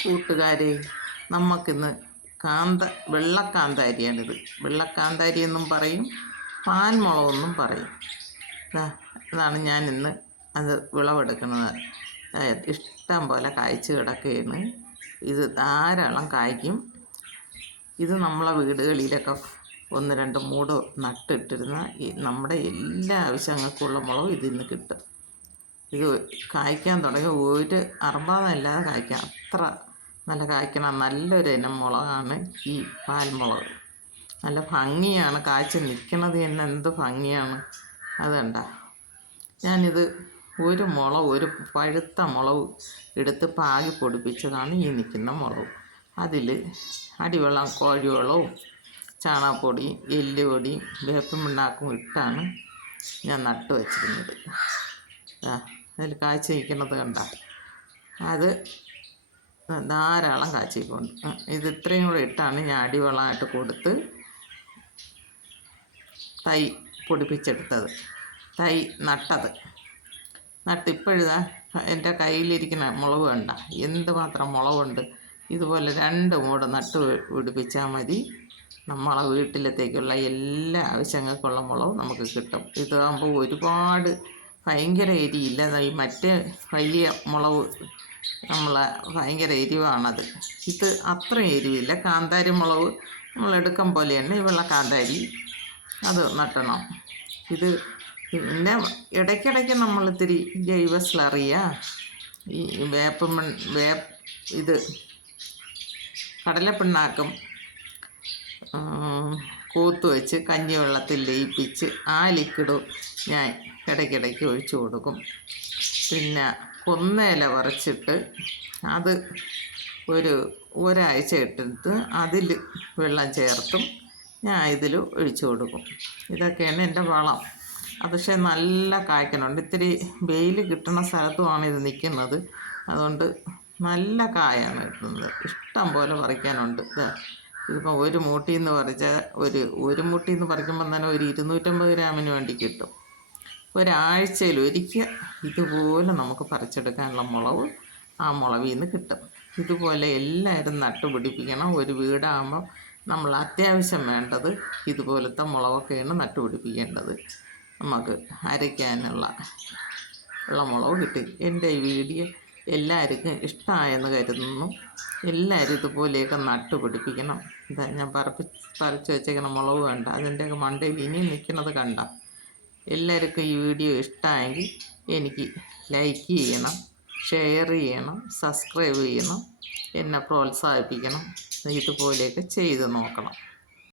കൂട്ടുകാരെ, നമുക്കിന്ന് വെള്ളക്കാന്താരിയാണിത്. വെള്ളക്കാന്താരി എന്നും പറയും, പാൽമുളകെന്നും പറയും. ഇതാണ് ഞാൻ ഇന്ന് അത് വിളവെടുക്കുന്നത്. ഇഷ്ടം പോലെ കായ്ച്ച് കിടക്കുകയാണ്. ഇത് ധാരാളം കായ്ക്കും. ഇത് നമ്മളെ വീടുകളിലൊക്കെ 1-2 മൂട് നട്ടിട്ടിരുന്ന നമ്മുടെ എല്ലാ ആവശ്യങ്ങൾക്കുള്ള മുളക് ഇതിൽ നിന്ന് കിട്ടും. ഇത് കായ്ക്കാൻ തുടങ്ങി ഒരു അർബാധമില്ലാതെ കായ്ക്കാം. അത്ര നല്ല കായ്ക്കണം. നല്ലൊരു ഇനം മുളകാണ് ഈ പാൽമുളക്. നല്ല ഭംഗിയാണ് കായ്ച്ച് നിൽക്കണത് തന്നെ. എന്ത് ഭംഗിയാണ് അത് കണ്ട. ഞാനിത് ഒരു പഴുത്ത മുളക് എടുത്ത് പാകി പൊടിപ്പിച്ചതാണ് ഈ നിൽക്കുന്ന മുളക്. അതിൽ അടിവെള്ളം, കോഴിവെള്ളവും ചാണകപ്പൊടി, എല്ലുപൊടി, വേപ്പും പിണ്ണാക്കും ഇട്ടാണ് ഞാൻ നട്ടു വച്ചിരുന്നത്. അതിൽ കാഴ്ച വയ്ക്കുന്നത് കണ്ട. അത് ധാരാളം കാഴ്ചയ്ക്കുണ്ട്. ഇത് ഇത്രയും കൂടെ ഇട്ടാണ് ഞാൻ അടിവെള്ളമായിട്ട് കൊടുത്ത് തൈ പൊടിപ്പിച്ചെടുത്തത്, തൈ നട്ടത്. നട്ടിപ്പോഴിതാ എൻ്റെ കയ്യിലിരിക്കുന്ന മുളക് കണ്ട. എന്തുമാത്രം മുളകുണ്ട്. ഇതുപോലെ 2 മൂട് നട്ട് പിടിപ്പിച്ചാൽ മതി. നമ്മളെ വീട്ടിലത്തേക്കുള്ള എല്ലാ ആവശ്യങ്ങൾക്കുള്ള മുളകും നമുക്ക് കിട്ടും. ഇതാകുമ്പോൾ ഒരുപാട് ഭയങ്കര എരിയില്ല. ഈ മറ്റേ വലിയ മുളക് നമ്മളെ ഭയങ്കര എരിവാണത്. ഇത് അത്ര എരിവില്ല. കാന്താരി മുളക് നമ്മളെടുക്കും പോലെയാണ് ഈ വെള്ളക്കാന്താരി. അത് നട്ടണം. ഇത് പിന്നെ ഇടയ്ക്കിടയ്ക്ക് നമ്മളിത്തിരി ജൈവ സ്ലറിയ, ഈ ഇത് കടലപ്പിണ്ണാക്കും കൂത്ത് വെച്ച് കഞ്ഞിവെള്ളത്തിൽ ലയിപ്പിച്ച് ആ ലിക്വിഡ് ഞാൻ ഇടയ്ക്കിടയ്ക്ക് ഒഴിച്ചു കൊടുക്കും. പിന്നെ കൊന്നയില പറിച്ചിട്ട് അത് ഒരാഴ്ച ഇട്ടിട്ട് അതിൽ വെള്ളം ചേർത്തും ഞാൻ ഇതിൽ ഒഴിച്ചു കൊടുക്കും. ഇതൊക്കെയാണ് എൻ്റെ വളം. പക്ഷേ നല്ല കായ്ക്കണുണ്ട്. ഇത്തിരി വെയിൽ കിട്ടുന്ന സ്ഥലത്തുമാണ് ഇത് നിൽക്കുന്നത്. അതുകൊണ്ട് നല്ല കായാണ് കിട്ടുന്നത്. ഇഷ്ടം പോലെ പറിക്കാനുണ്ട്. ഇതിപ്പോൾ ഒരു മൂട്ടിൽ നിന്ന് പറിച്ചാൽ ഒരു മൂട്ടിൽ നിന്ന് പറിക്കുമ്പോൾ തന്നെ ഒരു 250 ഗ്രാമിന് വേണ്ടി കിട്ടും. ഒരാഴ്ചയിൽ ഒരിക്കൽ ഇതുപോലെ നമുക്ക് പറിച്ചെടുക്കാനുള്ള മുളക് ആ മുളകിൽ നിന്ന് കിട്ടും. ഇതുപോലെ എല്ലാവരും നട്ടുപിടിപ്പിക്കണം. ഒരു വീടാകുമ്പോൾ നമ്മൾ അത്യാവശ്യം വേണ്ടത് ഇതുപോലത്തെ മുളകൊക്കെയാണ് നട്ടുപിടിപ്പിക്കേണ്ടത്. നമുക്ക് അരയ്ക്കാനുള്ള മുളക് കിട്ടി. എൻ്റെ ഈ വീഡിയോ എല്ലാവർക്കും ഇഷ്ടമായെന്ന് കരുതുന്നു. എല്ലാവരും ഇതുപോലെയൊക്കെ നട്ടുപിടിപ്പിക്കണം. ഇതാ ഞാൻ പറിച്ച് വെച്ചേക്കുന്ന മുളക് കണ്ട. അതിൻ്റെയൊക്കെ മണ്ടയിൽ ഇനിയും നിൽക്കുന്നത് കണ്ട. എല്ലാവർക്കും ഈ വീഡിയോ ഇഷ്ടമായെങ്കിൽ എനിക്ക് ലൈക്ക് ചെയ്യണം, ഷെയർ ചെയ്യണം, സബ്സ്ക്രൈബ് ചെയ്യണം, എന്നെ പ്രോത്സാഹിപ്പിക്കണം. ഇതുപോലെയൊക്കെ ചെയ്ത് നോക്കണം.